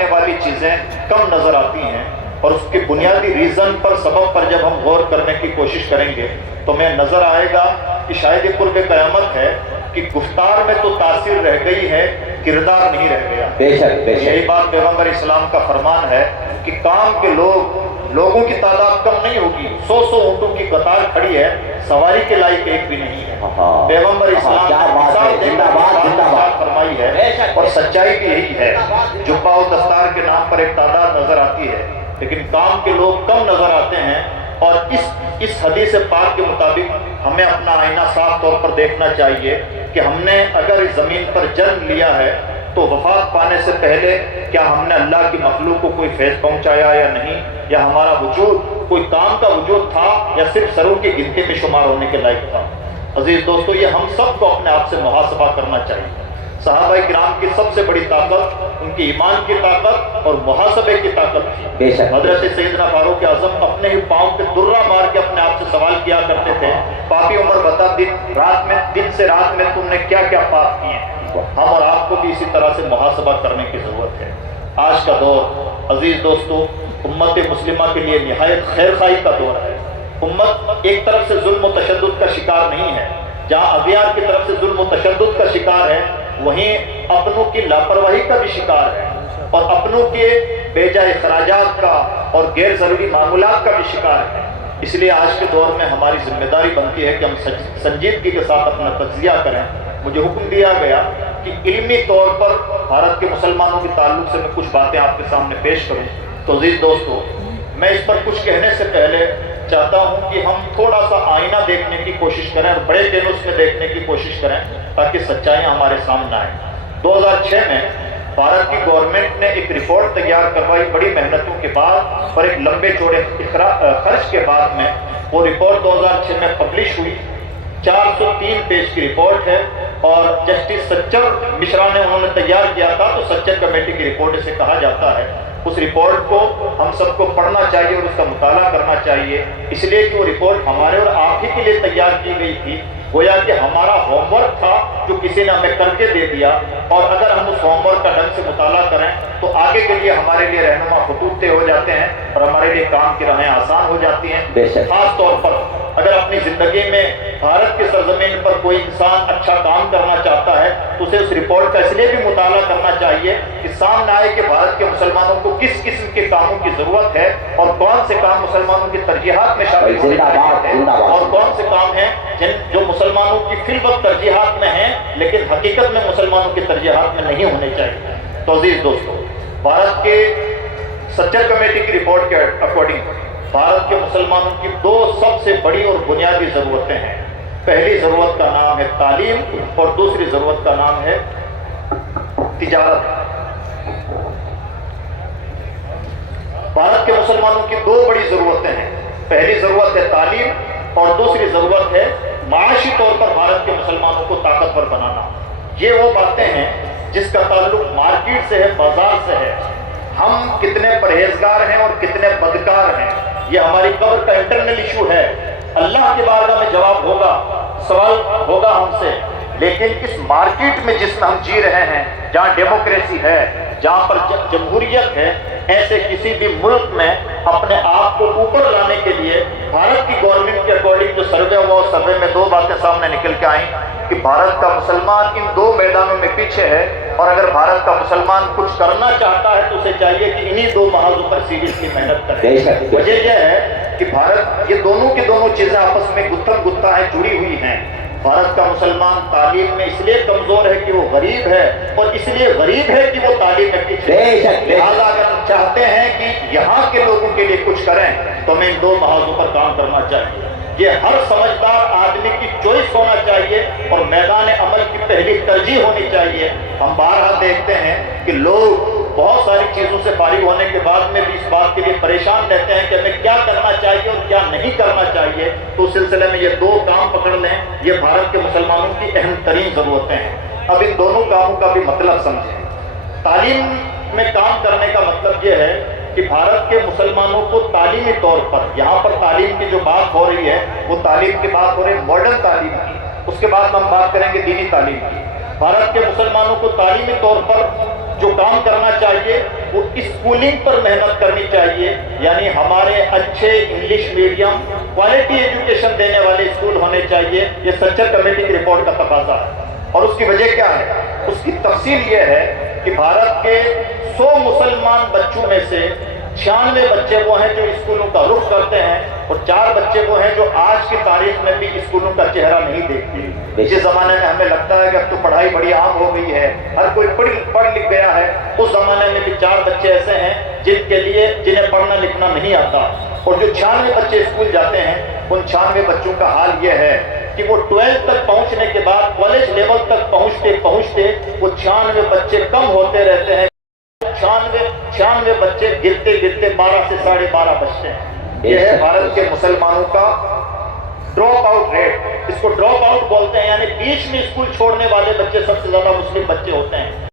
آنے والی چیزیں کم نظر آتی ہیں، اور اس کے بنیادی ریزن پر، سبب پر جب ہم غور کرنے کی کوشش کریں گے تو ہمیں نظر آئے گا کہ شاید یہ قرب قیامت ہے کہ گفتار میں تو تاثیر رہ گئی ہے، کردار نہیں رہ گیا۔ بے شک بے شک۔ یہی بات پیغمبر اسلام کا فرمان ہے کہ کام کے لوگوں کی تعداد کم نہیں ہوگی، 100 اونٹوں کی قطار کھڑی ہے، سواری کے لائق ایک بھی نہیں ہے۔ پیغمبر اسلام نے مثال فرمائی ہے، اور سچائی بھی یہی ہے۔ جبہ و دستار کے نام پر ایک تعداد نظر آتی ہے، لیکن کام کے لوگ کم نظر آتے ہیں۔ اور اس حدیث پاک کے مطابق ہمیں اپنا آئینہ صاف طور پر دیکھنا چاہیے کہ ہم نے اگر اس زمین پر جنم لیا ہے تو وفات پانے سے پہلے کیا ہم نے اللہ کی مخلوق کو کوئی فیض پہنچایا یا نہیں، یا ہمارا وجود کوئی کام کا وجود تھا یا صرف سروں کی گنتی میں شمار ہونے کے لائق تھا۔ عزیز دوستو، یہ ہم سب کو اپنے آپ سے محاسبہ کرنا چاہیے۔ صحابہ کرام کی سب سے بڑی طاقت ان کی ایمان کی طاقت اور محاسبے کی طاقت تھی۔ حضرت سیدنا فاروق اعظم اپنے ہی پاؤں پہ درہ مار کے اپنے آپ سے سوال کیا کرتے تھے، پاپی عمر بتا دن سے رات میں تم نے کیا کیا پاپ کیے ہیں۔ ہم اور آپ کو بھی اسی طرح سے محاسبہ کرنے کی ضرورت ہے۔ آج کا دور عزیز دوستو امت مسلمہ کے لیے نہایت خیر خواہی کا دور ہے۔ امت ایک طرف سے ظلم و تشدد کا شکار نہیں ہے، جہاں اغیار کی طرف سے ظلم و تشدد کا شکار ہے، وہیں اپنوں کی لاپرواہی کا بھی شکار ہے، اور اپنوں کے بے جا اخراجات کا اور غیر ضروری معمولات کا بھی شکار ہے۔ اس لیے آج کے دور میں ہماری ذمہ داری بنتی ہے کہ ہم سنجیدگی کے ساتھ اپنا تجزیہ کریں۔ مجھے حکم دیا گیا کہ علمی طور پر بھارت کے مسلمانوں کے تعلق سے میں کچھ باتیں آپ کے سامنے پیش کروں۔ تو عزیز دوستو، میں اس پر کچھ کہنے سے پہلے چاہتا ہوں کہ ہم تھوڑا سا آئینہ دیکھنے کی کوشش کریں اور بڑے کینوس میں دیکھنے کی کوشش کریں تاکہ سچائیاں ہمارے سامنے آئیں۔ 2006 میں بھارت کی گورنمنٹ نے ایک رپورٹ تیار کروائی بڑی محنتوں کے بعد اور ایک لمبے چوڑے خرچ کے بعد میں وہ رپورٹ 2006 میں پبلش ہوئی۔ 403 پیج کی رپورٹ ہے، اور جسٹس سچر مشرا نے انہوں نے تیار کیا تھا، تو سچر کمیٹی کی رپورٹ اسے کہا جاتا ہے۔ اس رپورٹ کو ہم سب کو پڑھنا چاہیے اور اس کا مطالعہ کرنا چاہیے، اس لیے کہ وہ رپورٹ ہمارے اور آپ ہی کے لیے تیار کی گئی تھی۔ گویا کہ ہمارا ہوم ورک تھا جو کسی نے ہمیں کر کے دے دیا، اور اگر ہم اس ہوم ورک کا ڈھنگ سے مطالعہ کریں تو آگے کے لیے ہمارے لیے رہنما خطوط طے ہو جاتے ہیں اور ہمارے لیے کام کی راہیں آسان ہو جاتی ہیں۔ خاص طور پر اگر اپنی زندگی میں بھارت کی سرزمین پر کوئی انسان اچھا کام کرنا چاہتا ہے تو اسے اس رپورٹ کا اس لیے بھی مطالعہ کرنا چاہیے کہ سامنے آئے کہ بھارت کے مسلمانوں کو کس قسم کے کاموں کی ضرورت ہے، اور کون سے کام مسلمانوں کی ترجیحات میں شامل ہونے چاہیے ہیں، اور کون سے کام ہیں جو مسلمانوں کی فی الوقت ترجیحات میں ہیں لیکن حقیقت میں مسلمانوں کی ترجیحات میں نہیں ہونے چاہیے۔ تو عزیز دوستو، بھارت کے سچر کمیٹی کی رپورٹ کے اکارڈنگ بھارت کے مسلمانوں کی 2 سب سے بڑی اور بنیادی ضرورتیں ہیں۔ پہلی ضرورت کا نام ہے تعلیم، اور دوسری ضرورت کا نام ہے تجارت۔ بھارت کے مسلمانوں کی 2 بڑی ضرورتیں ہیں، پہلی ضرورت ہے تعلیم اور دوسری ضرورت ہے معاشی طور پر بھارت کے مسلمانوں کو طاقتور بنانا۔ یہ وہ باتیں ہیں جس کا تعلق مارکیٹ سے ہے، بازار سے ہے۔ ہم کتنے پرہیزگار ہیں اور کتنے بدکار ہیں، یہ ہماری قبر کا انٹرنل ایشو ہے۔ اللہ کی بارگاہ میں جواب ہوگا، سوال ہوگا ہم سے، لیکن اس مارکیٹ میں جس میں ہم جی رہے ہیں، جہاں ڈیموکریسی ہے، جہاں پر جمہوریت ہے، ایسے کسی بھی ملک میں اپنے آپ کو اوپر لانے کے لیے بھارت کی گورنمنٹ کے اکارڈنگ جو سروے ہوا، اس سروے میں 2 باتیں سامنے نکل کے آئیں کہ بھارت کا مسلمان ان 2 میدانوں میں پیچھے ہے، اور اگر بھارت کا مسلمان کچھ کرنا چاہتا ہے تو اسے چاہیے کہ انہی 2 محاذوں پر سیریسلی محنت کرے۔ وجہ یہ ہے کہ بھارت، یہ دونوں کی دونوں چیزیں آپس میں گتھم گتھا ہیں، جڑی ہوئی ہیں۔ بھارت کا مسلمان تعلیم میں اس لیے کمزور ہے کہ وہ غریب ہے، اور اس لیے غریب ہے کہ وہ تعلیم میں پیچھے ہے۔ لہٰذا اگر ہم چاہتے ہیں کہ یہاں کے لوگوں کے لیے کچھ کریں تو ہمیں ان 2 محاذوں پر کام کرنا چاہیے۔ یہ ہر سمجھدار آدمی کی چوائس ہونا چاہیے اور میدان عمل کی پہلی ترجیح ہونی چاہیے۔ ہم بارہا دیکھتے ہیں کہ لوگ بہت ساری چیزوں سے فارغ ہونے کے بعد میں بھی اس بات کے لیے پریشان رہتے ہیں کہ ہمیں کیا کرنا چاہیے اور کیا نہیں کرنا چاہیے۔ تو اس سلسلے میں یہ 2 کام پکڑ لیں، یہ بھارت کے مسلمانوں کی اہم ترین ضرورتیں ہیں۔ اب ان دونوں کاموں کا بھی مطلب سمجھیں۔ تعلیم میں کام کرنے کا مطلب یہ ہے کہ بھارت کے مسلمانوں کو تعلیمی طور پر، یہاں پر تعلیم کی جو بات ہو رہی ہے وہ تعلیم کی بات ہو رہی ہے ماڈرن تعلیم کی، اس کے بعد ہم بات کریں گے دینی تعلیم کی۔ بھارت کے مسلمانوں کو تعلیمی طور پر جو کام کرنا چاہیے وہ اسکولنگ پر محنت کرنی چاہیے، یعنی ہمارے اچھے انگلش میڈیم کوالٹی ایجوکیشن دینے والے اسکول ہونے چاہیے۔ یہ سنچر کمیٹی کی رپورٹ کا تقاضا ہے۔ اور اس کی وجہ کیا ہے؟ اس کی تفصیل یہ ہے کہ بھارت کے 100 مسلمان بچوں میں سے 96 بچے وہ ہیں جو اسکولوں کا رخ کرتے ہیں، اور 4 بچے وہ ہیں جو آج کی تاریخ میں بھی اسکولوں کا چہرہ نہیں دیکھتے۔ جس زمانے میں ہمیں لگتا ہے کہ اب تو پڑھائی بڑی عام ہو گئی ہے، ہر کوئی پڑھ لکھ گیا ہے، اس زمانے میں بھی 4 بچے ایسے ہیں جنہیں پڑھنا لکھنا نہیں آتا۔ اور جو 96 بچے اسکول جاتے ہیں، ان 96 بچوں کا حال یہ ہے کہ وہ 12 تک پہنچنے کے بعد کالج لیول تک پہنچتے وہ 96 بچے کم ہوتے رہتے ہیں۔ 96 بچے گرتے 12 سے 12.5 بچتے ہیں۔ یہ ہے بھارت کے مسلمانوں کا ڈراپ آؤٹ ریٹ۔ اس کو ڈراپ آؤٹ بولتے ہیں، یعنی بیچ میں اسکول چھوڑنے والے بچے سب سے زیادہ مسلم بچے ہوتے ہیں۔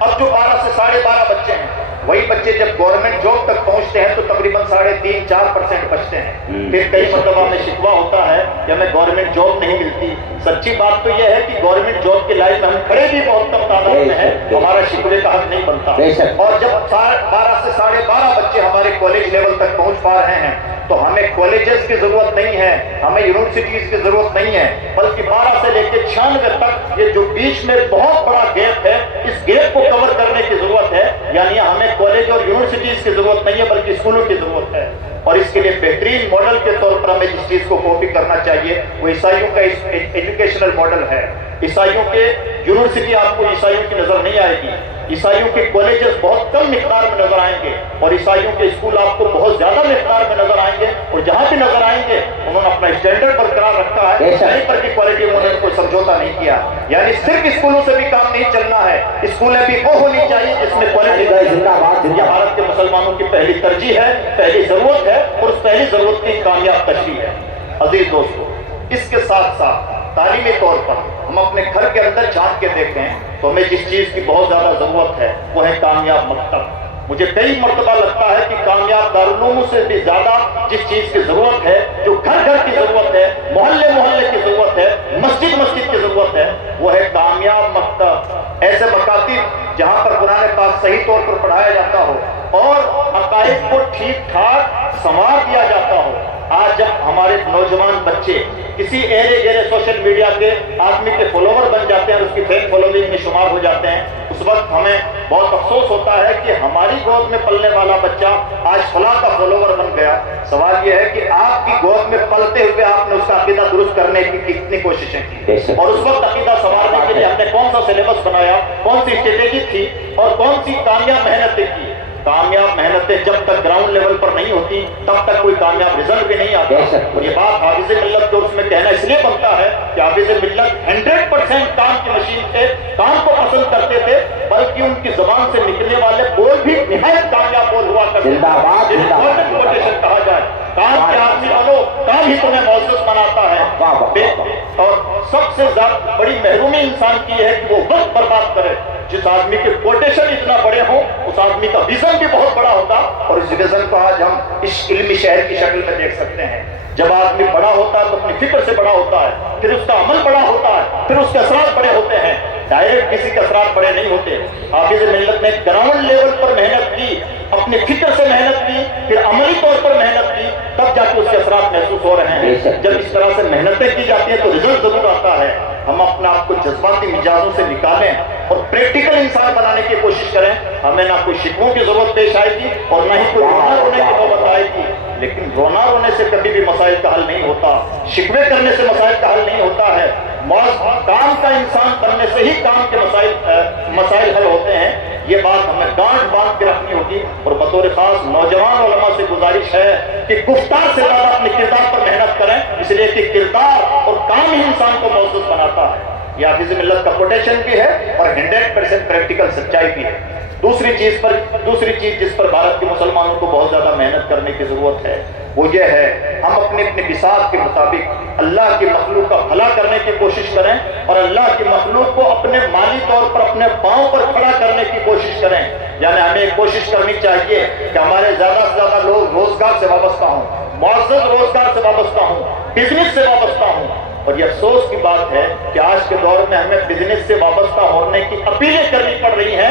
اب جو 12 سے 12.5 بچے ہیں، وہی بچے جب گورنمنٹ جاب تک پہنچتے ہیں تو تقریباً 3.5-4% بچتے ہیں۔ پھر کئی مرتبہ ہمیں شکوہ ہوتا ہے کہ ہمیں گورنمنٹ جاب نہیں ملتی۔ سچی بات تو یہ ہے کہ گورنمنٹ جاب کے لائن میں ہم کھڑے بھی بہت کم تعداد میں ہیں، ہمارا شکوے کا حق نہیں بنتا۔ اور جب 12 سے 12.5 بچے ہمارے کالج لیول تک پہنچ پا رہے ہیں تو ہمیں کالجز کی ضرورت نہیں ہے، ہمیں یونیورسٹیز کی ضرورت نہیں ہے، بلکہ 12 سے لے کے 96 تک یہ جو بیچ میں بہت بڑا گیپ ہے، اس گیپ کو کور کرنے کی ضرورت ہے۔ یعنی ہمیں کالج اور یونیورسٹیز کی ضرورت نہیں ہے بلکہ اسکولوں کی ضرورت ہے۔ اور اس کے لیے بہترین ماڈل کے طور پر ہمیں جس چیز کو کاپی کرنا چاہیے وہ عیسائیوں کا ایجوکیشنل ماڈل ہے۔ عیسائیوں کے یونیورسٹی آپ کو عیسائیوں کی نظر نہیں آئے گی، عیسائیوں کے کالجز بہت کم مقدار میں نظر آئیں گے، اور عیسائیوں کے اسکول آپ کو بہت زیادہ مقدار میں نظر آئیں گے، اور جہاں بھی نظر آئیں گے انہوں نے اپنا اسٹینڈرڈ برقرار رکھا ہے، کہیں پر بھی کوالٹی میں انہوں نے کوئی سمجھوتا نہیں کیا۔ یعنی صرف اسکولوں سے بھی کام نہیں چلنا ہے، اسکولیں بھی وہ ہونی چاہیے جس میں کوالٹی کا۔ یہ بھارت کے مسلمانوں کی پہلی ترجیح ہے، پہلی ضرورت ہے، اور اس پہلی ضرورت کی کامیاب تشریح ہے۔ عزیز دوستو، اس کے ساتھ ساتھ تعلیمی طور پر ہم اپنے گھر کے اندر جھانک کے دیکھیں تو ہمیں جس چیز کی بہت زیادہ ضرورت ہے وہ ہے کامیاب مکتب۔ مجھے کئی مرتبہ لگتا ہے کہ کامیاب دارالعلوم سے بھی زیادہ جس چیز کی ضرورت ہے، جو گھر گھر کی ضرورت ہے، محلے محلے کی ضرورت ہے، مسجد مسجد کی ضرورت ہے، وہ ہے کامیاب مکتب۔ ایسے مکاتب جہاں پر قرآن پاک صحیح طور پر پڑھایا جاتا ہو اور عقائد کو ٹھیک ٹھاک سنوار دیا جاتا ہو۔ آج جب ہمارے نوجوان بچے کسی ایرے گیرے سوشل میڈیا کے آدمی کے فالوور بن جاتے ہیں اور اس کی فین فالوورنگ میں شمار ہو جاتے ہیں، اس وقت ہمیں بہت افسوس ہوتا ہے کہ ہماری گود میں پلنے والا بچہ آج فلاں کا فالوور بن گیا۔ سوال یہ ہے کہ آپ کی گود میں پلتے ہوئے آپ نے اس کا عقیدہ درست کرنے کی کتنی کوششیں کی، اور اس وقت عقیدہ سنوارنے کے لیے ہم نے کون سا سلیبس بنایا، کون سی اسٹریٹجی تھی، اور کون سی کامیاب محنتیں کی۔ کامیاب محنتیں جب تک گراؤنڈ لیول پر نہیں ہوتی تب تک کوئی کامیاب رزلٹ بھی نہیں آتا۔ اور یہ بات حافظ ملت کے اس میں کہنا اس لیے بنتا ہے کہ حافظ ملت 100% کام کی مشین تھے، کام کو پسند کرتے تھے، بلکہ ان کی زبان سے نکلنے والے بول بھی نہایت کامیاب بول ہوا کرتے تھے۔ کوٹیشن کہا جائے، کام کے آدمی بنو، کام ہی تمہیں معزز بناتا ہے۔ اور سب سے زیادہ بڑی محرومی انسان کی ہے کہ وہ وقت برباد کرے۔ جس آدمی کے کوٹیشن اتنا بڑے ہوں اس آدمی کا ویژن بھی بہت بڑا ہوتا، اور اس ویژن کو آج ہم اس علمی شہر کی شکل میں دیکھ سکتے ہیں۔ جب آدمی بڑا ہوتا ہے تو اپنی فکر سے بڑا ہوتا ہے، پھر اس کا عمل بڑا ہوتا ہے، پھر اس کے اثرات بڑے ہوتے ہیں۔ ڈائریکٹ کسی کے اثرات بڑے نہیں ہوتے۔ حافظ ملت نے گراؤنڈ لیول پر محنت کی، اپنی فکر سے محنت کی، پھر عملی طور پر محنت کی، تب جا کے اس کے اثرات محسوس ہو رہے ہیں۔ جب اس طرح سے محنتیں کی جاتی ہیں تو رزلٹ ضرور آتا ہے۔ ہم اپنے آپ کو جذباتی مزاجوں سے نکالیں اور پریکٹیکل انسان بنانے کی کوشش کریں۔ ہمیں نہ کوئی شکووں کی ضرورت پیش آئے گی اور نہ ہی کوئی رونا رونے کی نوبت آئے گی، لیکن رونا رونے سے کبھی بھی مسائل کا حل نہیں ہوتا، شکوے کرنے سے مسائل کا حل نہیں ہوتا ہے۔ کام کا انسان بننے سے ہی کام کے مسائل حل ہوتے ہیں۔ یہ بات ہمیں گانٹھ باندھ کے رکھنی ہوگی، اور بطور خاص نوجوان علماء سے گزارش ہے کہ گفتار سے زیادہ اپنے کردار پر محنت کریں، اس لیے کہ کردار اور کام ہی انسان کو معزز بناتا ہے۔ یہ حافظ ملت کا کوٹیشن بھی ہے اور 100% پریکٹیکل سچائی بھی ہے۔ دوسری چیز جس پر بھارت کے مسلمانوں کو بہت زیادہ محنت کرنے کی ضرورت ہے وہ یہ ہے ہم اپنے بساط کے مطابق اللہ کی مخلوق کا بھلا کرنے کی کوشش کریں، اور اللہ کی مخلوق کو اپنے مالی طور پر اپنے پاؤں پر کھڑا کرنے کی کوشش کریں۔ یعنی ہمیں کوشش کرنی چاہیے کہ ہمارے زیادہ سے زیادہ لوگ روزگار سے وابستہ ہوں، معزز روزگار سے وابستہ ہوں، بزنس سے وابستہ ہوں۔ اور یہ افسوس کی بات ہے کہ آج کے دور میں ہمیں بزنس سے وابستہ ہونے کی اپیلیں کرنی پڑ رہی ہیں،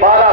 12